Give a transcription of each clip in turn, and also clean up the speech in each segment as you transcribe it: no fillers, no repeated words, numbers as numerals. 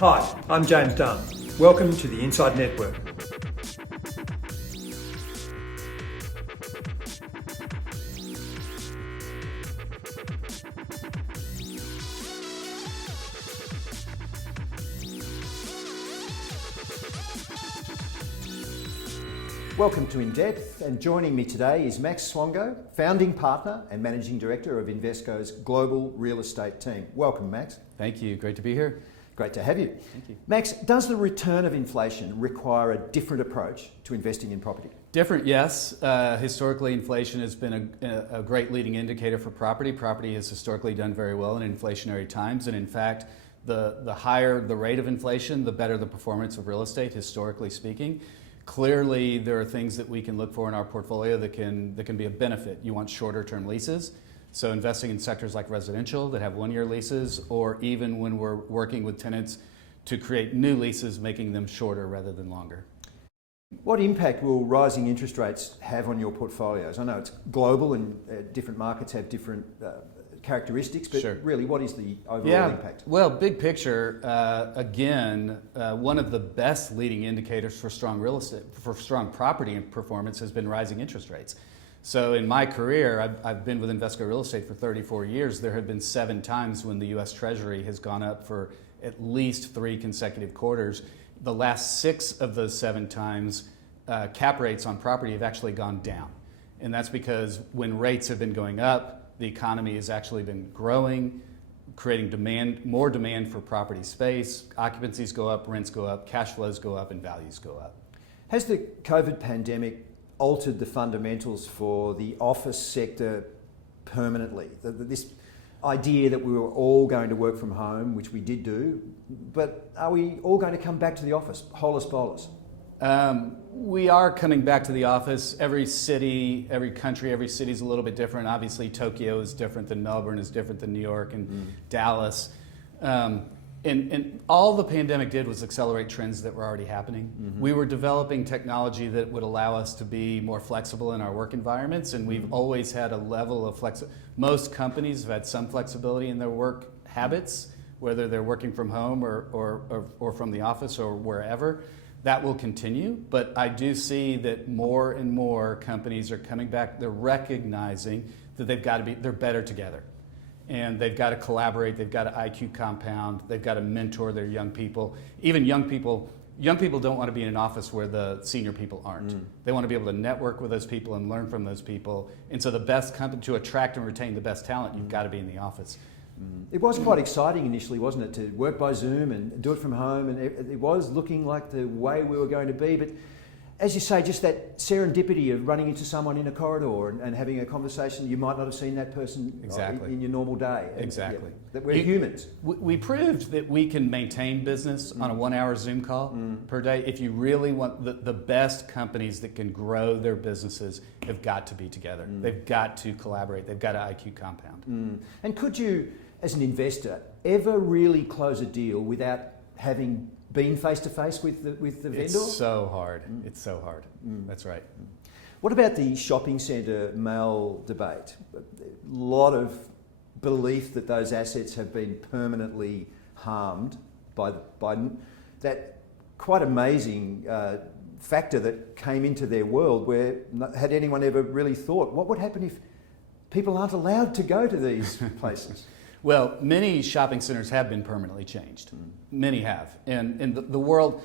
Hi, I'm James Dunn. Welcome to the Inside Network. Welcome to INDepth, and joining me today is Max Swango, founding partner and managing director of Invesco's global real estate team. Welcome, Max. Thank you. Great to be here. Great to have you. Thank you. Max, does the return of inflation require a different approach to investing in property? Different, yes. Historically, inflation has been a great leading indicator for property. Property has historically done very well in inflationary times, and in fact, the higher the rate of inflation, the better the performance of real estate, historically speaking. Clearly, there are things that we can look for in our portfolio that can be a benefit. You want shorter term leases, so investing in sectors like residential that have one-year leases, or even when we're working with tenants to create new leases, making them shorter rather than longer. What impact will rising interest rates have on your portfolios? I know it's global and different markets have different characteristics, but Sure. Really, what is the overall impact? Well, big picture, one of the best leading indicators for strong real estate, for strong property performance has been rising interest rates. So in my career, I've been with Invesco Real Estate for 34 years. There have been 7 times when the U.S. Treasury has gone up for at least 3 consecutive quarters. The last 6 of those 7 times, cap rates on property have actually gone down. And that's because when rates have been going up, the economy has actually been growing, creating more demand for property space. Occupancies go up, rents go up, cash flows go up, and values go up. Has the COVID pandemic altered the fundamentals for the office sector permanently? This idea that we were all going to work from home, which we did do, but are we all going to come back to the office, holus bolus? We are coming back to the office. Every city, every country, every city is a little bit different. Obviously, Tokyo is different than Melbourne, is different than New York and Dallas. And all the pandemic did was accelerate trends that were already happening. We were developing technology that would allow us to be more flexible in our work environments, and we've always had a level of flexibility. Most companies have had some flexibility in their work habits, whether they're working from home or from the office or wherever. That will continue, but I do see that more and more companies are coming back. They're recognizing that they're better together. And they've got to collaborate, they've got to IQ compound, they've got to mentor their young people. Even young people don't want to be in an office where the senior people aren't. They want to be able to network with those people and learn from those people. And so the best company to attract and retain the best talent, you've got to be in the office. It was quite exciting initially, wasn't it, to work by Zoom and do it from home, and it was looking like the way we were going to be. But as you say, just that serendipity of running into someone in a corridor and having a conversation, you might not have seen that person in your normal day. Exactly. That we're humans. We proved that we can maintain business on a 1-hour Zoom call per day. If you really want the best companies that can grow their businesses have got to be together. They've got to collaborate. They've got to IQ compound. And could you, as an investor, ever really close a deal without having been face-to-face with the vendor? It's so hard. It's so hard. That's right. What about the shopping centre mall debate? A lot of belief that those assets have been permanently harmed by that quite amazing factor that came into their world, where had anyone ever really thought, what would happen if people aren't allowed to go to these places? Well, many shopping centers have been permanently changed. Many have, and the world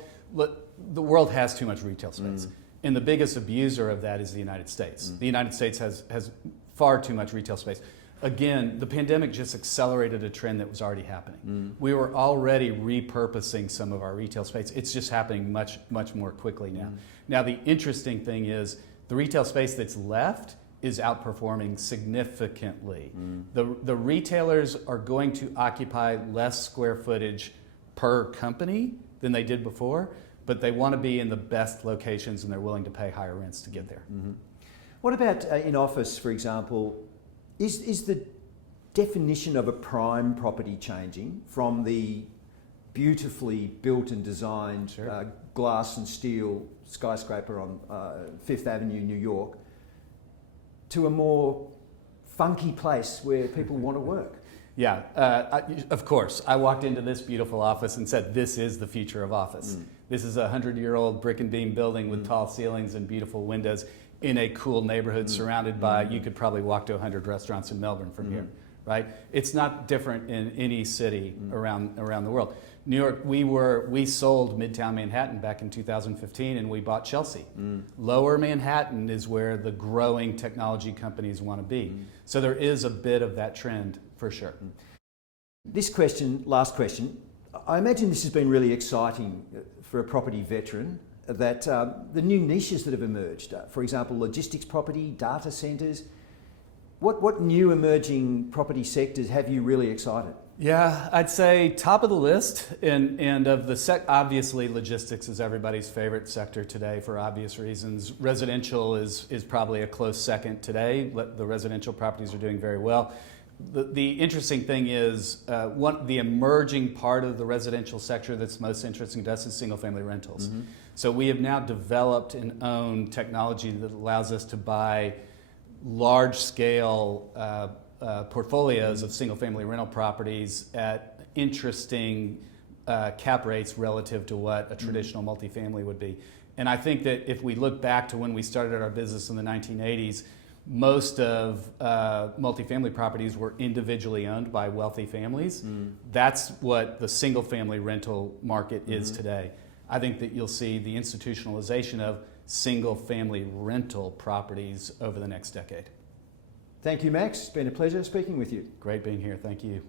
has too much retail space, and the biggest abuser of that is the United States. The United States has far too much retail space. Again, the pandemic just accelerated a trend that was already happening. We were already repurposing some of our retail space. It's just happening much more quickly now. Now, the interesting thing is the retail space that's left is outperforming significantly. The retailers are going to occupy less square footage per company than they did before, but they want to be in the best locations and they're willing to pay higher rents to get there. What about in office, for example? Is the definition of a prime property changing from the beautifully built and designed glass and steel skyscraper on Fifth Avenue, New York, to a more funky place where people want to work? Yeah, of course. I walked into this beautiful office and said, this is the future of office. This is a 100-year-old brick and beam building with tall ceilings and beautiful windows in a cool neighborhood surrounded by, you could probably walk to 100 restaurants in Melbourne from here, right? It's not different in any city around the world. New York, we sold Midtown Manhattan back in 2015 and we bought Chelsea. Lower Manhattan is where the growing technology companies want to be. So there is a bit of that trend for sure. This question, last question, I imagine this has been really exciting for a property veteran, that the new niches that have emerged, for example, logistics property, data centres, what new emerging property sectors have you really excited? Yeah, I'd say top of the list, and of the obviously logistics is everybody's favorite sector today for obvious reasons. Residential is probably a close second today. The residential properties are doing very well. The interesting thing is, the emerging part of the residential sector that's most interesting to us is single-family rentals. So we have now developed and owned technology that allows us to buy large-scale portfolios of single-family rental properties at interesting cap rates relative to what a traditional multifamily would be. And I think that if we look back to when we started our business in the 1980s, most of multifamily properties were individually owned by wealthy families. That's what the single-family rental market is today. I think that you'll see the institutionalization of single-family rental properties over the next decade. Thank you, Max. It's been a pleasure speaking with you. Great being here. Thank you.